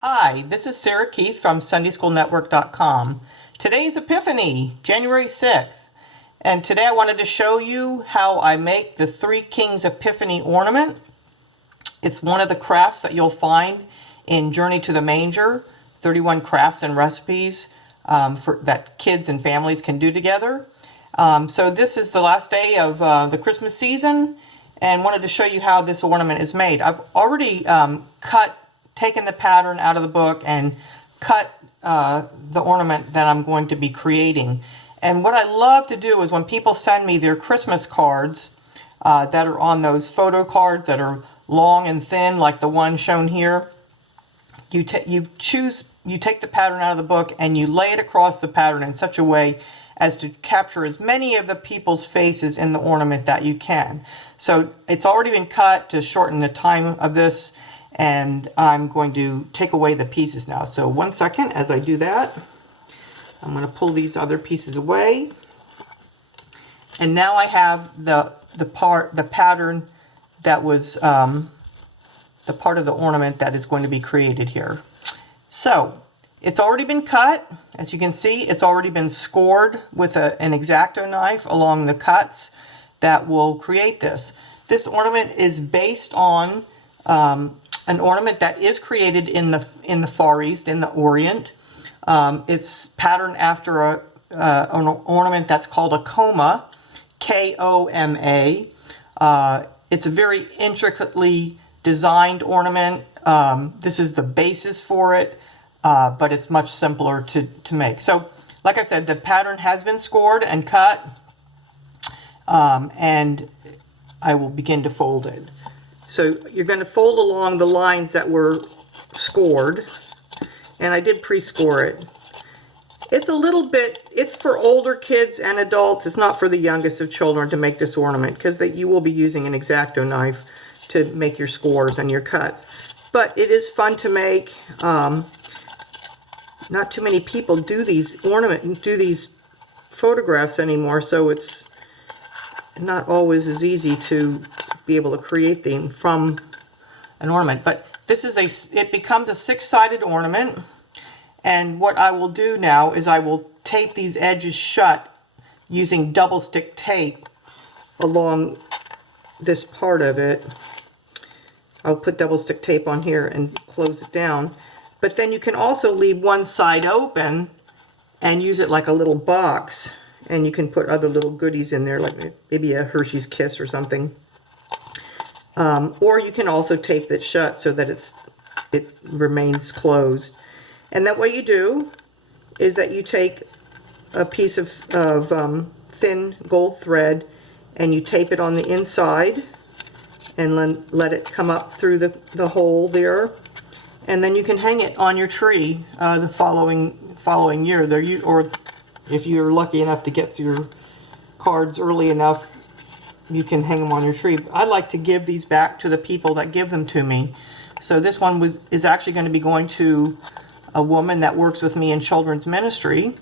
Hi, this is Sarah Keith from SundaySchoolNetwork.com. Today is Epiphany, January 6th, and today I wanted to show you how I make the Three Kings Epiphany Ornament. It's one of the crafts that you'll find in Journey to the Manger, 31 crafts and recipes that kids and families can do together. So this is the last day of the Christmas season, and wanted to show you how this ornament is made. I've already taken the pattern out of the book and cut the ornament that I'm going to be creating. And what I love to do is when people send me their Christmas cards that are on those photo cards that are long and thin, like the one shown here, you take the pattern out of the book and you lay it across the pattern in such a way as to capture as many of the people's faces in the ornament that you can. So it's already been cut to shorten the time of this, and I'm going to take away the pieces now. So 1 second as I do that. I'm going to pull these other pieces away. And now I have the pattern that was the part of the ornament that is going to be created here. So it's already been cut. As you can see, it's already been scored with an Exacto knife along the cuts that will create this. This ornament is based on an ornament that is created in the Far East, in the Orient. It's patterned after an ornament that's called a Koma, K-O-M-A. It's a very intricately designed ornament. This is the basis for it, but it's much simpler to make. So, like I said, the pattern has been scored and cut, and I will begin to fold it. So you're going to fold along the lines that were scored, and I did pre-score it. It's a little bit, it's for older kids and adults. It's not for the youngest of children to make this ornament, because you will be using an Exacto knife to make your scores and your cuts. But it is fun to make. Not too many people do these photographs anymore, so it's not always as easy to be able to create them from an ornament. But this is it becomes a six-sided ornament, and what I will do now is I will tape these edges shut using double stick tape along this part of it. I'll put double stick tape on here and close it down, but then you can also leave one side open and use it like a little box, and you can put other little goodies in there, like maybe a Hershey's Kiss or something. Or you can also tape it shut so that it remains closed. And that what you do is that you take a piece of thin gold thread and you tape it on the inside and let it come up through the hole there. And then you can hang it on your tree the following year. Or if you're lucky enough to get your cards early enough, you can hang them on your tree. I like to give these back to the people that give them to me. So this one is actually going to be going to a woman that works with me in children's ministry,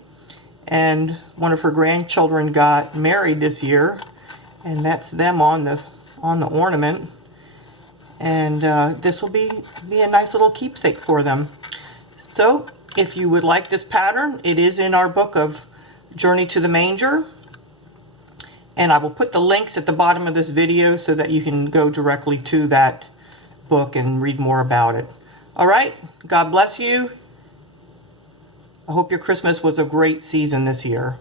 and one of her grandchildren got married this year, and that's them on the ornament. And this will be a nice little keepsake for them. So if you would like this pattern, it is in our book of Journey to the Manger. And I will put the links at the bottom of this video so that you can go directly to that book and read more about it. All right, God bless you. I hope your Christmas was a great season this year.